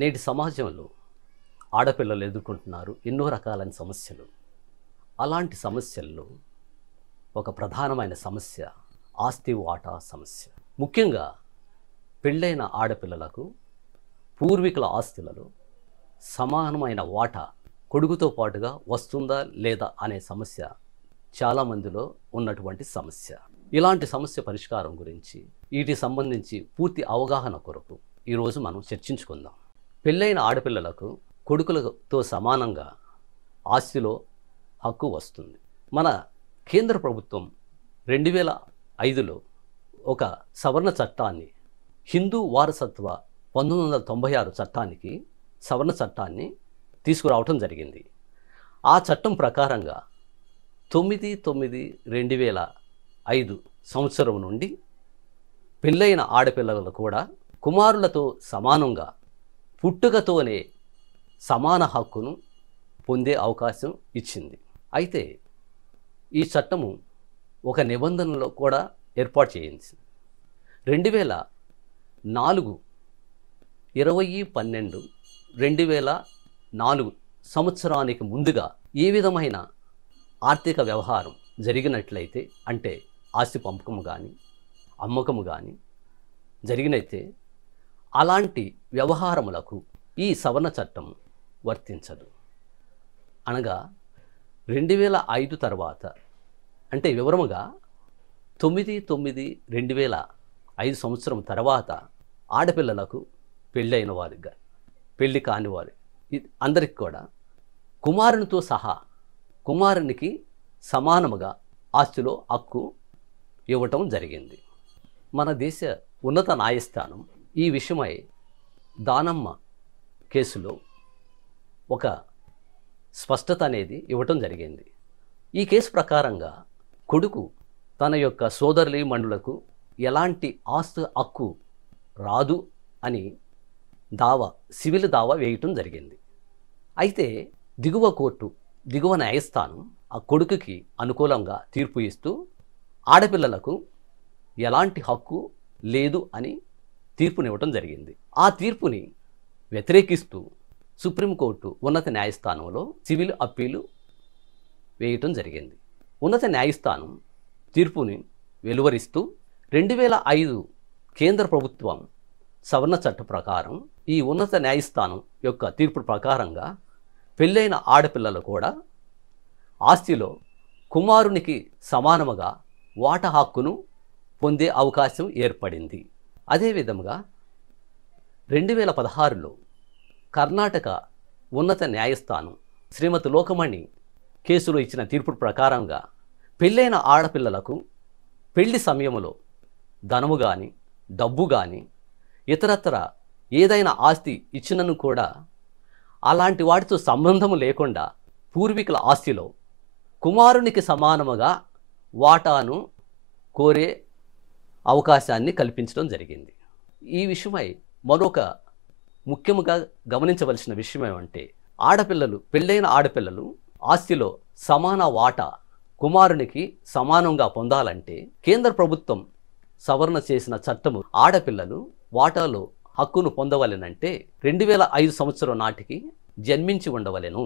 నేటి సమాజంలో ఆడపిల్లలు ఎదుర్కొంటున్నారు ఎన్నో రకాలైన సమస్యలు. అలాంటి సమస్యల్లో ఒక ప్రధానమైన సమస్య ఆస్తి వాటా సమస్య. ముఖ్యంగా పెళ్ళైన ఆడపిల్లలకు పూర్వీకుల ఆస్తులలో సమానమైన వాటా కొడుకుతో పాటుగా వస్తుందా లేదా అనే సమస్య చాలామందిలో ఉన్నటువంటి సమస్య. ఇలాంటి సమస్య పరిష్కారం గురించి వీటికి సంబంధించి పూర్తి అవగాహన కొరకు ఈరోజు మనం చర్చించుకుందాం. పెళ్ళైన ఆడపిల్లలకు కొడుకులతో సమానంగా ఆస్తిలో హక్కు వస్తుంది. మన కేంద్ర ప్రభుత్వం 2005లో ఒక సవరణ చట్టాన్ని, హిందూ వారసత్వ 1996 చట్టానికి సవరణ చట్టాన్ని తీసుకురావటం జరిగింది. ఆ చట్టం ప్రకారంగా 9/9/2005 సంవత్సరం నుండి పెళ్ళైన ఆడపిల్లలు కూడా కుమారులతో సమానంగా పుట్టుకతోనే సమాన హక్కును పొందే అవకాశం ఇచ్చింది. అయితే ఈ చట్టము ఒక నిబంధనలో కూడా ఏర్పాటు చేయింది. 2004 20/12/2004 సంవత్సరానికి ముందుగా ఏ విధమైన ఆర్థిక వ్యవహారం జరిగినట్లయితే, అంటే ఆస్తి పంపకము కానీ అమ్మకము కానీ జరిగినైతే అలాంటి వ్యవహారములకు ఈ సవరణ చట్టం వర్తించదు. అనగా 2005 తర్వాత, అంటే వివరముగా 9/9/2005 సంవత్సరం తర్వాత ఆడపిల్లలకు పెళ్ళైన వారికి, పెళ్ళి కాని వారి అందరికి కూడా కుమారునితో సహా కుమారునికి సమానముగా ఆస్తిలో హక్కు ఇవ్వటం జరిగింది. మన దేశ ఉన్నత న్యాయస్థానం ఈ విషయమై దానమ్మ కేసులో ఒక స్పష్టత అనేది ఇవ్వటం జరిగింది. ఈ కేసు ప్రకారంగా కొడుకు తన యొక్క సోదరీమణులకు ఎలాంటి ఆస్తి హక్కు రాదు అని సివిల్ దావా వేయటం జరిగింది. అయితే దిగువ కోర్టు, దిగువ న్యాయస్థానం ఆ కొడుకుకి అనుకూలంగా తీర్పు ఇస్తూ ఆడపిల్లలకు ఎలాంటి హక్కు లేదు అని తీర్పునివ్వటం జరిగింది. ఆ తీర్పుని వ్యతిరేకిస్తూ సుప్రీంకోర్టు ఉన్నత న్యాయస్థానంలో సివిల్ అప్పీలు వేయటం జరిగింది. ఉన్నత న్యాయస్థానం తీర్పుని వెలువరిస్తూ 2005 కేంద్ర ప్రభుత్వం సవరణ చట్ట ప్రకారం ఈ ఉన్నత న్యాయస్థానం యొక్క తీర్పు ప్రకారంగా పెళ్ళైన ఆడపిల్లలు కూడా ఆస్తిలో కుమారునికి సమానముగా వాటా హక్కును పొందే అవకాశం ఏర్పడింది. అదేవిధంగా 2016లో కర్ణాటక ఉన్నత న్యాయస్థానం శ్రీమతి లోకమణి కేసులో ఇచ్చిన తీర్పు ప్రకారంగా పెళ్ళైన ఆడపిల్లలకు పెళ్లి సమయంలో ధనము కానీ డబ్బు కానీ ఇతరత్ర ఏదైనా ఆస్తి ఇచ్చినను కూడా అలాంటి వాటితో సంబంధం లేకుండా పూర్వీకుల ఆస్తిలో కుమారునికి సమానముగా వాటాను కోరే అవకాశాన్ని కల్పించడం జరిగింది. ఈ విషయమై మరొక ముఖ్యముగా గమనించవలసిన విషయం ఏమంటే, పెళ్ళైన ఆడపిల్లలు ఆస్తిలో సమాన వాటా కుమారునికి సమానంగా పొందాలంటే కేంద్ర ప్రభుత్వం సవరణ చేసిన చట్టము ఆడపిల్లలు వాటాలో హక్కును పొందవలెనంటే 2005 సంవత్సరం నాటికి జన్మించి ఉండవలెను.